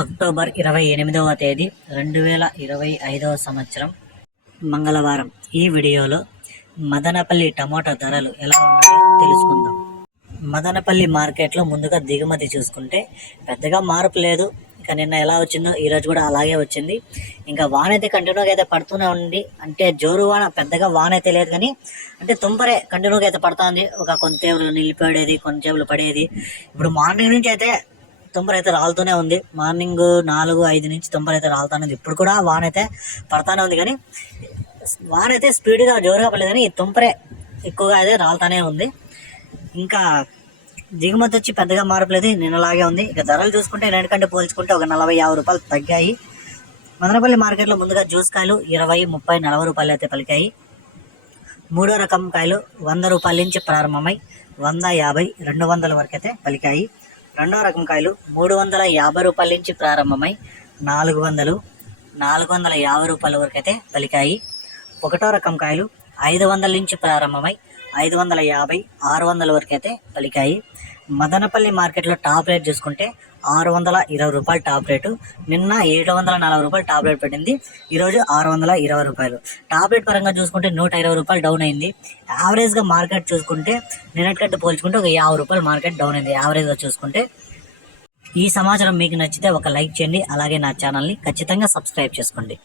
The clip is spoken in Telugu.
అక్టోబర్ ఇరవై ఎనిమిదవ తేదీ రెండు వేల ఇరవై ఐదవ సంవత్సరం మంగళవారం. ఈ వీడియోలో మదనపల్లి టమోటా ధరలు ఎలా ఉన్నాయో తెలుసుకుందాం. మదనపల్లి మార్కెట్లో ముందుగా దిగుమతి చూసుకుంటే పెద్దగా మార్పు లేదు. ఇక నిన్న ఎలా వచ్చిందో ఈరోజు కూడా అలాగే వచ్చింది. ఇంకా వాన అయితే కంటిన్యూగా అయితే పడుతూనే ఉంది. అంటే జోరు వాన పెద్దగా వాన అయితే లేదు కానీ అంటే తుంపరే కంటిన్యూగా అయితే పడుతుంది. ఒక కొంతేవులు నిలిపడేది కొంతేవులు పడేది. ఇప్పుడు మార్నింగ్ నుంచి అయితే తుంపర అయితే రాలుతూనే ఉంది. మార్నింగ్ నాలుగు ఐదు నుంచి తుంపర అయితే రాలుతూనే ఉంది ఇప్పుడు కూడా వాన అయితే పడతానే ఉంది కానీ వాన అయితే స్పీడ్గా జోరుగా పడలేదు కానీ ఈ తుంపరే ఎక్కువగా అయితే రాలుతానే ఉంది. ఇంకా దిగుమతి వచ్చి పెద్దగా మారట్లేదు నిన్నలాగే ఉంది. ఇక ధరలు చూసుకుంటే నేటికంటే పోల్చుకుంటే ఒక నలభై యాభై రూపాయలు తగ్గాయి. మదనపల్లి మార్కెట్లో ముందుగా జ్యూస్ కాయలు ఇరవై ముప్పై నలభై రూపాయలు అయితే పలికాయి. మూడో రకం కాయలు వంద రూపాయల నుంచి ప్రారంభమై వంద యాభై రెండు వందల వరకు అయితే పలికాయి. రెండో రకం కాయలు మూడు వందల యాభై రూపాయల నుంచి ప్రారంభమై నాలుగు వందలు నాలుగు వందల యాభై రూపాయల వరకు అయితే పలికాయి. ఒకటో రకం కాయలు ఐదు వందల నుంచి ప్రారంభమై ఐదు వందల యాభై ఆరు వందల వరకు అయితే పలికాయి. మదనపల్లి మార్కెట్లో టాప్ రేట్ చూసుకుంటే ఆరు వందల ఇరవై రూపాయలు టాప్ రేటు. నిన్న ఏడు వందల నలభై రూపాయలు టాప్ రేట్ పెట్టింది. ఈరోజు ఆరు వందల ఇరవై రూపాయలు. టాప్ రేట్ పరంగా చూసుకుంటే నూట ఇరవై రూపాయలు డౌన్ అయింది. యావరేజ్గా మార్కెట్ చూసుకుంటే నిన్నటికంటే పోల్చుకుంటే ఒక యాభై రూపాయలు మార్కెట్ డౌన్ అయింది. యావరేజ్గా చూసుకుంటే ఈ సమాచారం మీకు నచ్చితే ఒక లైక్ చేయండి. అలాగే నా ఛానల్ని ఖచ్చితంగా సబ్స్క్రైబ్ చేసుకోండి.